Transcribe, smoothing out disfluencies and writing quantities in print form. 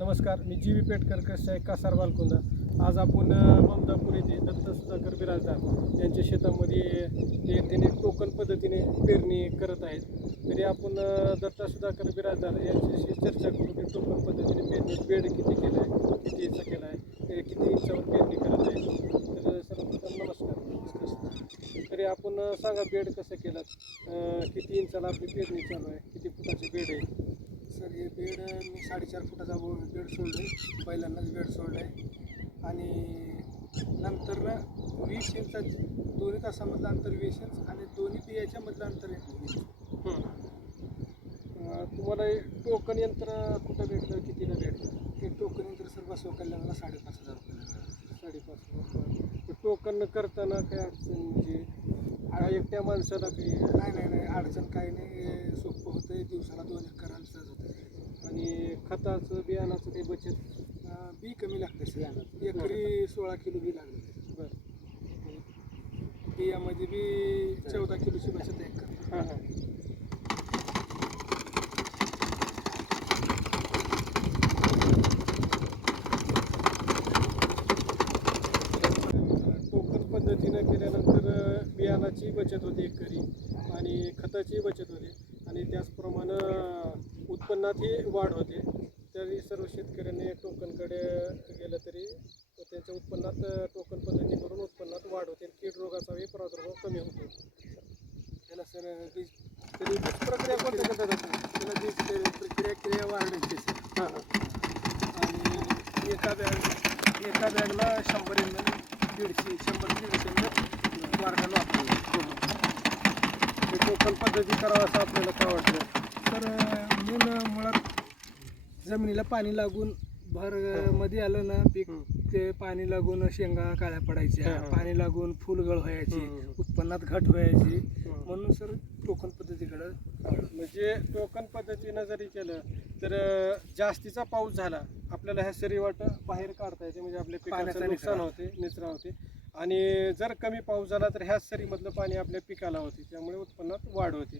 नमस्कार, मी जी. व्ही. पेटकर कसाय कासार बालकुंदा. आज आपण ममदापूर येथे दत्त सुधाकर बिराजदार यांच्या शेतामध्ये त्यांनी टोकन पद्धतीने पेरणी करत आहेत. तरी आपण दत्त सुधाकर बिराजदार यांच्याशी चर्चा करू की टोकन पद्धतीने पेरणी बेड किती केला आहे, किती इंच केला आहे, ते किती इंचावर पेरणी करत आहे. तर सर्वप्रथम नमस्कार. तरी आपण सांगा बेड कसं केलं, किती इंचाला आपली पेरणी चालू आहे, किती फुटाची बेड आहे. सर हे बेड मी 4.5 फुटाचा बेड सोडलं आहे. पहिल्यांदाच बेड सोडलं आहे आणि नंतर 20 इंचाची दोन्ही तासामधलं अंतर 20 इंच आणि दोन्ही बियाच्या मधलं अंतर 20 इंच. तुम्हाला हे टोकन यंत्र कुठं भेटलं, कितीला भेटलं? हे टोकन यंत्र सर बसव कल्याणला 5,500 रुपये. 5,500. टोकन करताना काय अडचण म्हणजे काय एकट्या माणसाला काही नाही अडचण काही नाही, सोपं होतं आहे. दिवसाला 2 एकर सहज होतं. आणि खताचं बियाणाचं काही बचत बी कमी लागतं सर. एकरी 16 किलो बी लागलं. बरं. बियामध्ये बी 14 किलोची बचत आहे एकर. हां. टोकन पद्धतीनं केल्यानंतर बियाणाची बचत होते एकरी आणि खताची बचत होते आणि त्याचप्रमाणे उत्पन्नातही वाढ होते. तरी सर्व शेतकऱ्यांनी टोकनकडे गेलं तरी त्यांच्या उत्पन्नात टोकन पद्धती करून उत्पन्नात वाढ होते. कीड रोगाचाही प्रादुर्भाव कमी होतो. त्याला सर बीज प्रक्रिया कोणत्या करतात आपण? त्याला बीज प्रक्रिया वाढण्याची सर. आणि एका बॅगला 100 ml 100-150 ml वाढण्याला वापरलं. हे टोकन पद्धती करावं असं आपल्याला काय वाटतं? तर मुळात जमिनीला पाणी लागून भर मध्ये आलं ना पीक, ते पाणी लागून शेंगा काळ्या पडायच्या, पाणी लागून फुलगळ व्हायची, उत्पन्नात घट व्हायची. म्हणून सर टोकन पद्धतीकडं म्हणजे टोकन पद्धतीनं जरी केलं तर जास्तीचा पाऊस झाला आपल्याला ह्या सरी वाट बाहेर काढता येते, म्हणजे आपल्या पिकाचं नुकसान होते, निचरा होते. आणि जर कमी पाऊस झाला तर ह्याच सरीमधलं पाणी आपल्या पिकाला होते, त्यामुळे उत्पन्नात वाढ होते.